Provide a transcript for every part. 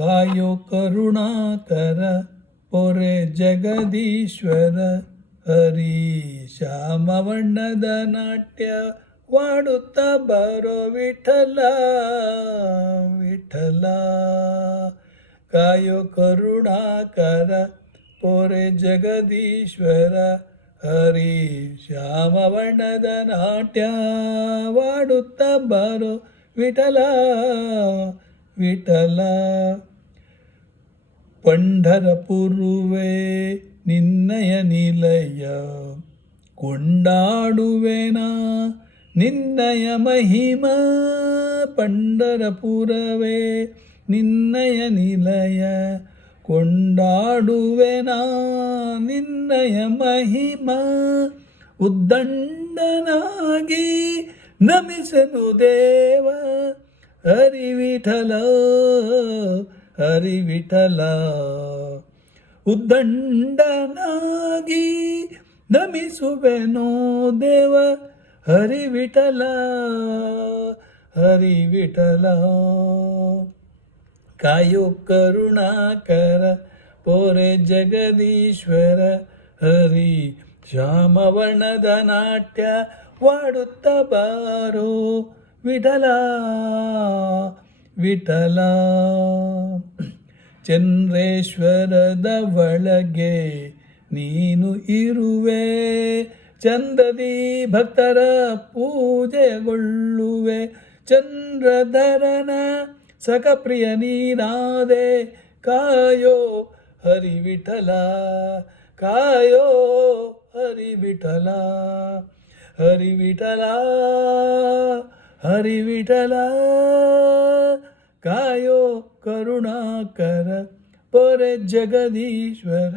ಕಾಯೋ ಕರುಣಾಕರ ಪೊರೆ ಜಗದೀಶ್ವರ ಹರಿ ಶ್ಯಾಮವಣ್ಣದ ನಾಟ್ಯ ವಾಡುತ್ತ ಬರೋ ವಿಠಲ ವಿಠಲ. ಕಾಯೋ ಕರುಣಾಕರ ಪೊರೆ ಜಗದೀಶ್ವರ ಹರಿ ಶ್ಯಾಮವಣ್ಣದ ನಾಟ್ಯ ವಾಡುತ್ತ ಬರೋ ವಿಠಲ ವಿಠಲ. ಪಂಢರಪುರುವೆ ನಿನ್ನಯ ನಿಲಯ ಕೊಂಡಾಡುವೆನಾ ನಿನ್ನಯ ಮಹಿಮ. ಪಂಢರಪುರವೇ ನಿನ್ನಯ ನಿಲಯ ಕೊಂಡಾಡುವೆನಾ ನಿನ್ನಯ ಮಹಿಮ. ಉದ್ದಂಡನಾಗಿ ನಮಿಸನು ದೇವ ಹರಿ ವಿಠಲ ಹರಿ ವಿಠಲ. ಉದ್ದಂಡನಾಗಿ ನಮಿಸುವೆನೋ ದೇವ ಹರಿ ವಿಠಲ ಹರಿ ವಿಠಲ. ಕಾಯೋ ಕರುಣಾಕರ ಪೊರೆ ಜಗದೀಶ್ವರ ಹರಿ ಶ್ಯಾಮವರ್ಣದ ನಾಟ್ಯ ವಾಡುತ್ತ ಬಾರೋ ವಿಠಲ ವಿಠಲ. ಚಂದ್ರೇಶ್ವರದ ಒಳಗೆ ನೀನು ಇರುವೆ ಚಂದದಿ ಭಕ್ತರ ಪೂಜೆಗೊಳ್ಳುವೆ. ಚಂದ್ರಧರನ ಸಖಪ್ರಿಯ ನೀನಾದೆ ಕಾಯೋ ಹರಿ ವಿಠಲ ಕಾಯೋ ಹರಿ ವಿಠಲ ಹರಿ ವಿಠಲ ಹರಿ ವಿಠಲ. ಕಾಯೋ ಕರುಣಾಕರ ಪೊರೆ ಜಗದೀಶ್ವರ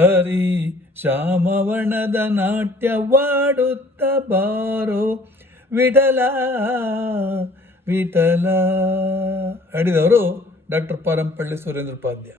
ಹರಿ ಶ್ಯಾಮವರ್ಣದ ನಾಟ್ಯ ವಾಡುತ್ತ ಬಾರೋ ವಿಠಲ ವಿಠಲ. ಹಾಡಿದವರು ಡಾಕ್ಟರ್ ಪಾರಂಪಳ್ಳಿ ಸುರೇಂದ್ರ ಉಪಾಧ್ಯಾಯ.